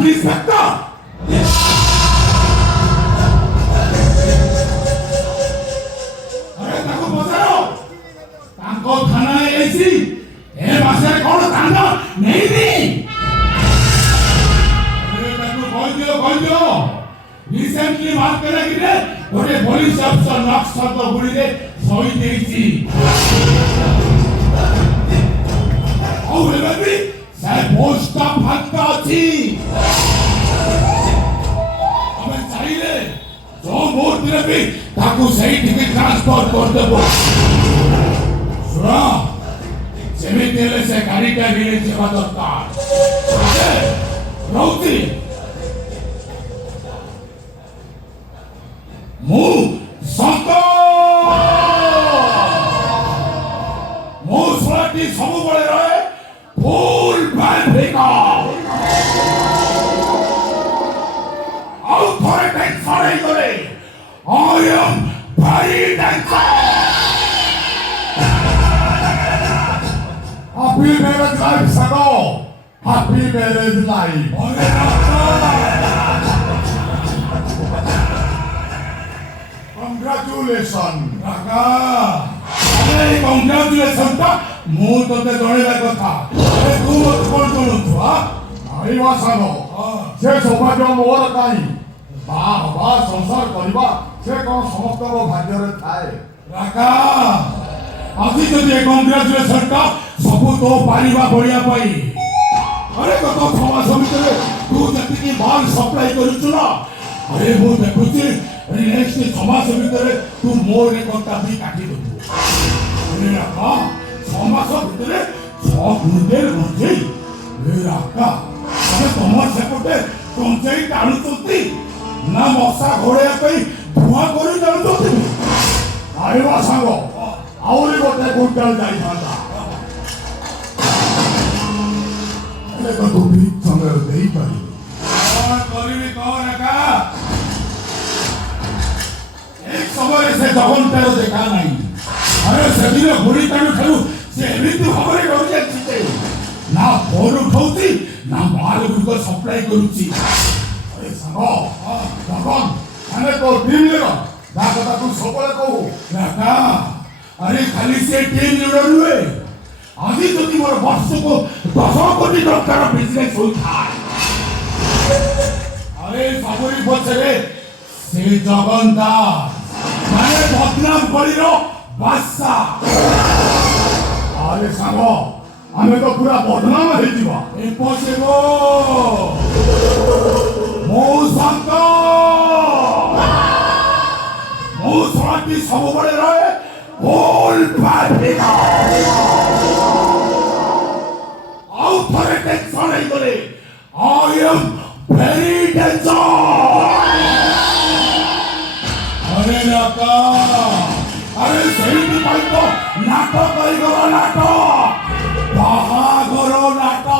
Sub inspector अरे ताको पचारो ताको थाना एसी ए भाषा कौन कांदा नहीं दी अरे ताको कह दियो रिसेंटली बात करे कि रे गोटे पुलिस अफसर नक्सल तो गुड़ी रे सही देइची औ एबे से पोस्ट फाटा अछि हमें चाहिए जो मोट रे भी ताको सही ठीक ट्रांसफर कर देबो सुना जेमिति ले से गाड़ी का गिरे जेबा दरकार रौती मु संतो मु सुराटी सब बळे रहे फुल बैठेगा आउ थोड़े टेंशन नहीं करे I am very tension happy marriage life सगो happy marriage life Congratulations, Raka. अरे congratulations का मुँह तो ते जोड़ेगा कथा। अरे तू मत कौन करूँ हाँ? नहीं वासानो से सौभाग्य मोर काई बाह संसार करिबा से कौन समस्त रो भाग्य रे थाए राका अभी तो ये congratulations का सबू तो पारिबा बढ़िया पाई अरे तो थोड़ा समिति तू जति की माल सप्लाई करूँ ना अरे वो देखुची नेक्स्ट समाज भितर तू मोर एक काटी काटी दो अरे राका समाज भितर सब मुंडे रुझे ए राका अरे तमर सेपटे कंचई टाणुचंती ना मशा घोड़े पे धुआं करी जानुचंती आइवा सांगो आउरी गोटे कुंटल जाई थांदा अरे तो तू भी समय देई पारी करिबी कौन राका एक समय से जगन तेरो देखा नहीं अरे सदिले घोड़ी टाणु खेलु से एमिति भाबरे करि जाछि ना फोन उठाउछि ना माल गुडको सप्लाई करूछि अरे सांगो जगन आने तो टीम लीडर ना कथा तू सबले कहू राका अरे खाली से टीम लीडर हुए आदि जदि मोर वर्ष को 10 कोटी टंकार बिजनेस होई थाए अरे सबरी पछरे से जगन दास माने बदनाम करिरो बादशा अरे सांगो आमे तो पूरा बदनाम हे जीवा इम्पॉसिबल मो संतो मो सराटी सब बड़े रहे बोल पाठेगा आउ थोड़े टेंशन नहीं करे आई एम वेरी टेंशन अरे राका अरे सही भाई तो नाटक करिगला नाटक बाहाघर नाटक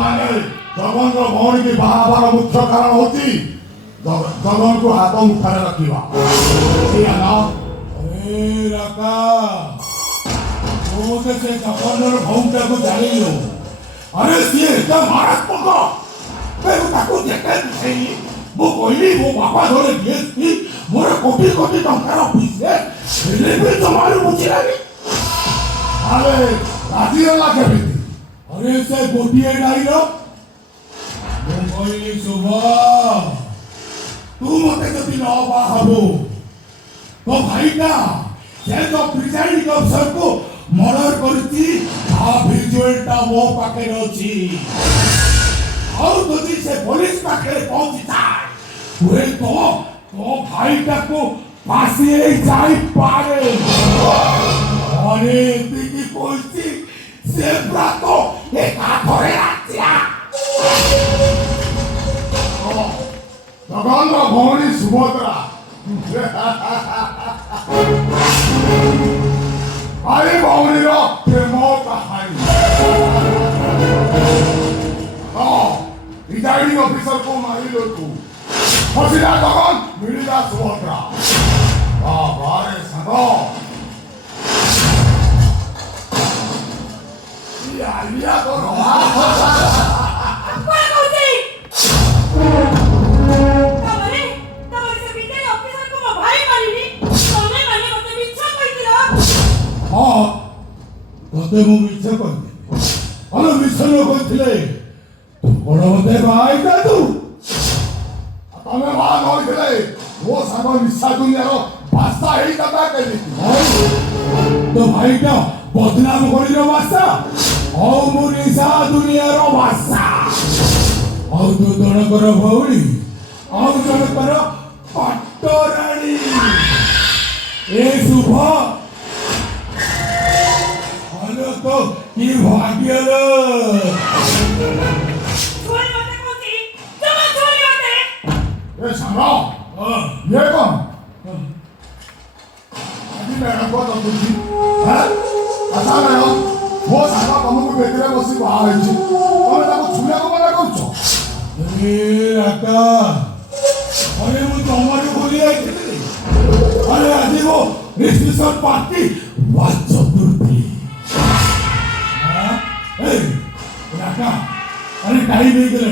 माने जगन रो भौणी की बाहाबार मुख्य कारण होती जगन को हाथ उठारे रखिबा सिया ना अरे राका तो से जगन रो भौंटा को जानिलो अरे सिए एकदम मारात्मक मैं ताको देखे नहीं वो कोई वो बाबा धोरे डीएसपी मोर कोटी कोटी टंकार बिजनेस छेले पे तुम्हारे मुझे लगी अरे राजी वाला केमिति अरे से गोटिए डाइलो मुंबई सुबह तू मते जति न बाहबो तो भाईटा से तो प्रिजाइडिंग अफसर को मर्डर करती आ विजुअलटा वो पाके अछि और जदि से पुलिस पाखे पहुंची जाए वे तो भाईटा को फांसी जाई पारे अरे दिकी कोइची से प्रातो एक आखरे आतिया जगन रो भौणी सुभद्रा अरे भौणी रो प्रेम कहानी रिटायरिंग ऑफिसर को मारिलो तू फसिला जगन मिलिला सुभद्रा बारे सांगो 아니야 너는. 뭐야 거지? 까마리 밑에 옆에 살 거면 말이니? 너네 말이 먼저 미쳐고 있더라. 너 때문에 미쳤건데. 미쳐놓은 건데. 뭐라고 내가 아이다도. તમે માં નોઈ ગલે વો સાગો મિસા દુનિયારો ભાષા હે કદા કરી 너 말이야 버드나무 거리로 왔어. 어무리사 두니아로 왔어. 또 너는 거라 버리. 너는 거라 빠떠라니. 예수파. 또이 화기야는. 조언이 어때 거지? 저만 조언이 어때? 예 장로 예건 아니 내가 뭐가 누구지 에? 아잖아요 뭐 사가 너무 베드레 모습 알지 너네 자꾸 주려고 말하고 있죠 아까 뭐 정말이 고리야 했더니 아니고 리스선 파티 왔죠 누르디. 에이 아까 टाइम नहीं कर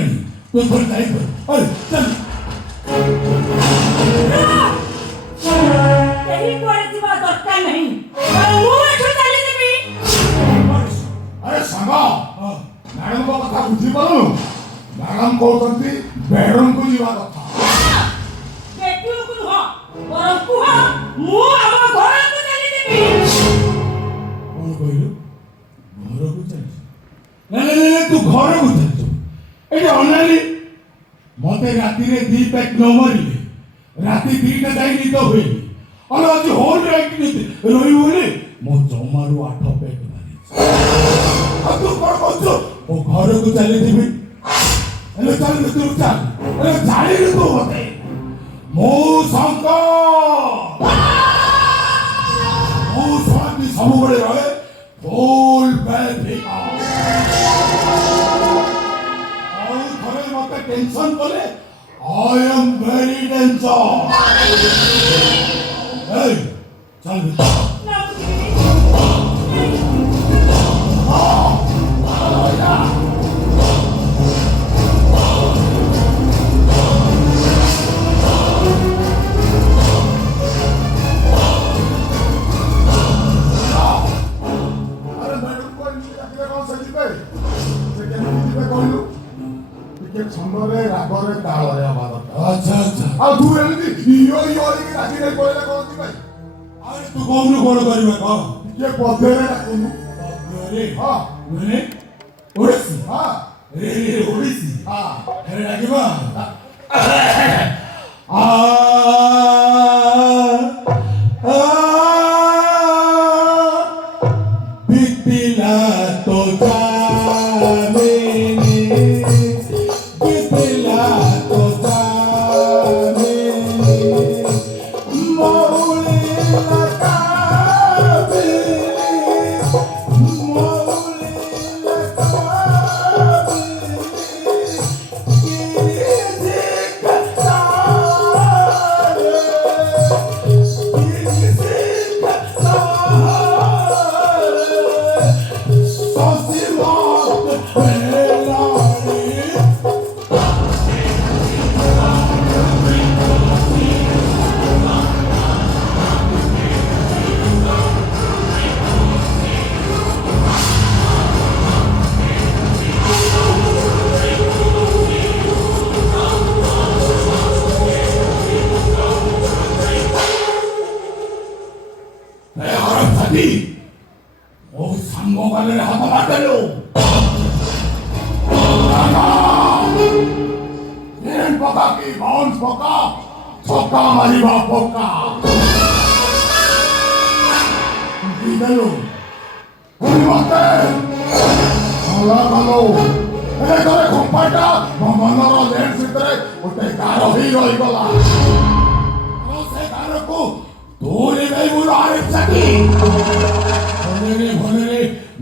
तो थोड़ा टाइम कर चल यही कुआरे की बात दरकार नहीं और मुंह में छू डाली देबी अरे सांगा मैडम को कथा बुझी पारू मैडम कहते बेडरूम को जीवा कथा बेटू को हो और कुह मुंह हम घर को डाली देबी कौन कहलु घर को चल नहीं तू घर को चल एटे अनाली मते राती रे दी पैक न मरिले राती दीटा जाई नी तो होइली और आज होल रात नी रही बोले मो जमारू 8 पैक मारी अब तू कोन कोचो ओ घर को चले दिबी एले चल तू चल एले जाई रे तू होते मो शांति सब बड़े रहे फुल बैठेगा टेंशन बोले आई एम वेरी टेंशन चल ना अरे मैडम को इनके कौन सा जीवे से क्या जीवे कहलु ଟିକେ ଛନ୍ଦରେ ରାଗରେ ତାଳରେ ହବା ଦରକାର अच्छा अच्छा ଆଉ ତୁ ଏମିତି ଇୟୋ ଇୟୋ ହେଇକି ରାଗିରେ କହିଲେ କଣ କି ଭାଇ अरे तू कौन कौन करबे कह ଟିକେ ପଦେରେ ଡାକୁନୁ अरे ହଁ मैंने ओडिसी ହଁ रे ओडिसी ହଁ अरे रागिबा आ बितिला तो जाने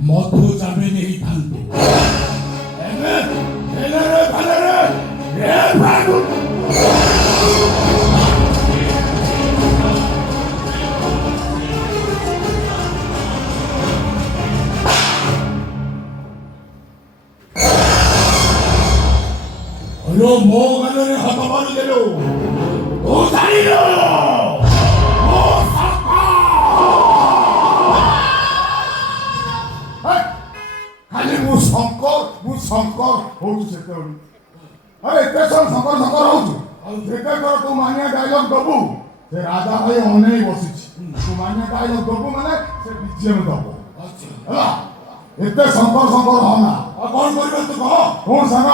मधु जाबे नहीं थांते 전에 하다 말이 대로 도다리로 오사카 खाली ମୁଁ ଶଙ୍କର ହଉଛୁ ସେତେବେଳେ ଆରେ ଏତେ ସର ଶଙ୍କର ହଉଛୁ ଯେତେଥର ତୁ ମାନିଆ ଡାଇଲଗ ଦବୁ ସେ ରାଜା ଭାଇ ଅନେଇ ବସିଛି ତୁ ମାନିଆ ଡାଇଲଗ ଦବୁ ମାନେ ସେ ବିଜେମ ଦବ ହେଲା ଏତେ ଶଙ୍କର ହନା ଆଉ କଣ କରିବା ତୁ କହ କଣ ସାଙ୍ଗ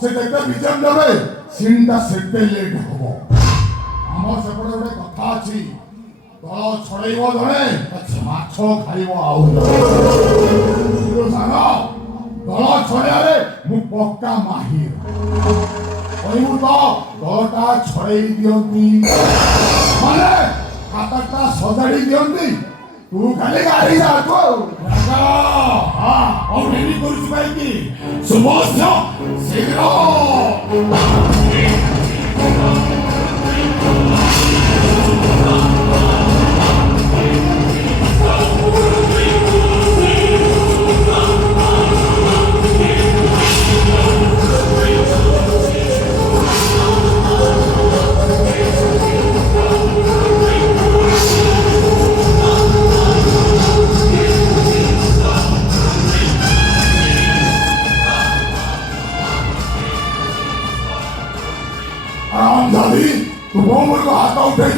ସେ ଯେତେ ବିଜେମ ଦେବେ ସିନ୍ଟା ସେତେ ଲେଟ୍ ହବ ଆମର ସେପଟେ ଗୋଟେ କଥା ଅଛି ଦଳ ଛଡ଼େଇବ ଜଣେ ମାଛ ଖାଇବ ଆଉ ଜଣେ ସାଙ୍ଗ ଦଳ ଛଡ଼େଇବାରେ ମୁଁ ପକ୍କା ମାହିର କହିବୁ ତ ଦଳଟା ଛଡ଼େଇ ଦିଅନ୍ତି ମାନେ ଖାତାଟା ସଜାଡ଼ି ଦିଅନ୍ତି ତୁ ଖାଲି ଗାଡ଼ି ଯାଉଛୁ ରାଜା ଆଉ ଡେରି କରୁଛୁ କାହିଁକି ସୁମସ୍ୟ ଶୀଘ୍ର आरामजादी तू बोंबल को हाथ उठे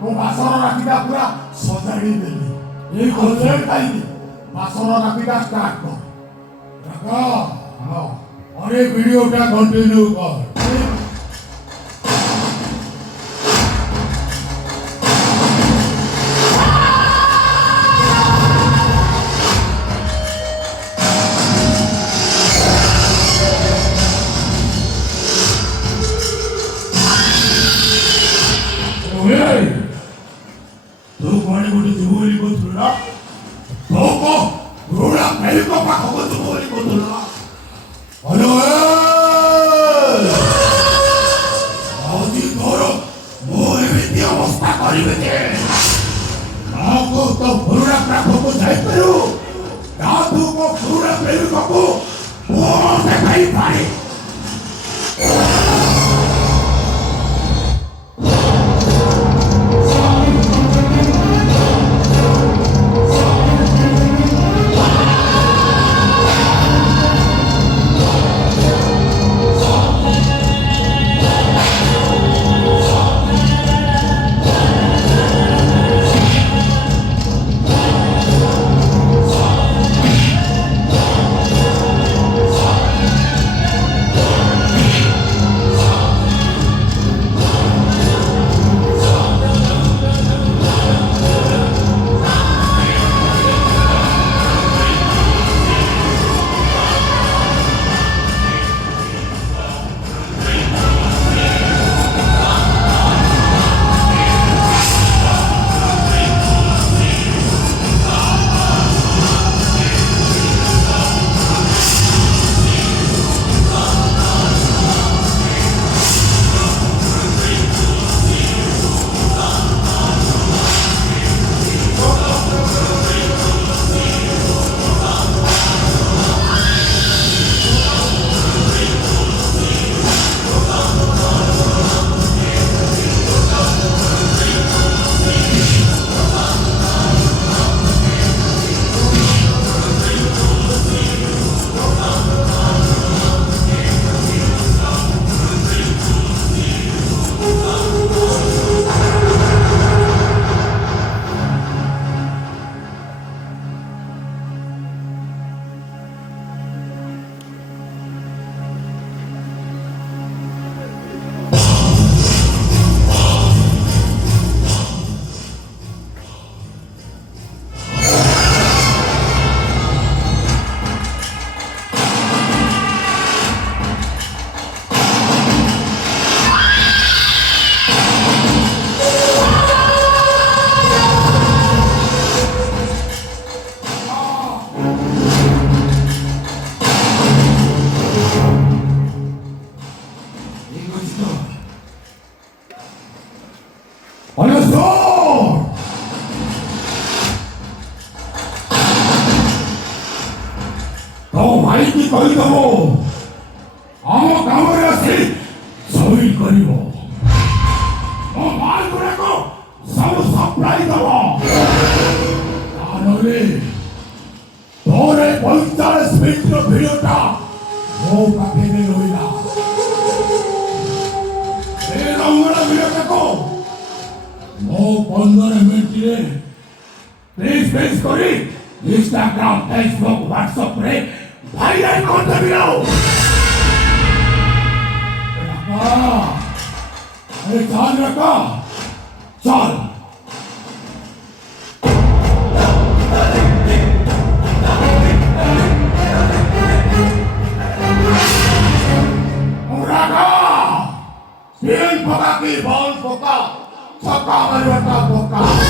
तो बासर रातिका पूरा सजाड़ी देली ये कॉन्सर्ट खाइली बासर रातिका स्टार्ट कर রাজা हां আরে ভিডিওটা কন্টিনিউ কর ତୁ କୁଆଡ଼େ ଗୋଟେ ଯିବୁ ବୋଲି କହୁଥିଲୁ ନା ତୋ ପୁରୁଣା ପ୍ରେମିକ ପାଖକୁ ଯିବୁ ବୋଲି କହୁଥିଲୁ ନା ହ୍ୟାଲୋ ଆଜି ତୋର ମୁଁ ଏମିତି ଅବସ୍ଥା କରିବି ଯେ କାହାକୁ ତୋ ପୁରୁଣା ପାଖକୁ ଯାଇପାରିବୁ ନା ତୁ ମୋ ପୁରୁଣା ପ୍ରେମିକକୁ ମୁଁ ଦେଖାଇପାରେ ଭାଇକି କହିଦବ ଆମ କାମରେ ଆସି ସହି କରିବ ମୋ ମାଲ ଗୁଡାକ ସବୁ ସପ୍ଲାଇ ଦବ ତାହେଲେ ତୋର 45 ମିନିଟର ଭିଡିଓଟା ମୋ ପାଖରେ ରହିଲା ଏ ରଙ୍ଗର ଭିଡିଓଟାକୁ ମୋ 15 ମିନିଟରେ ପ୍ଲିଜ୍ କରି ଇନଷ୍ଟାଗ୍ରାମ ଫେସବୁକ୍ ହ୍ୱାଟ୍ସଆପ ରେ ଭାଇରାଲ କରିଦେବି ଆଉ अरे ध्यान रखा चल तीन पका की बॉल पोका छक्का मारता पोका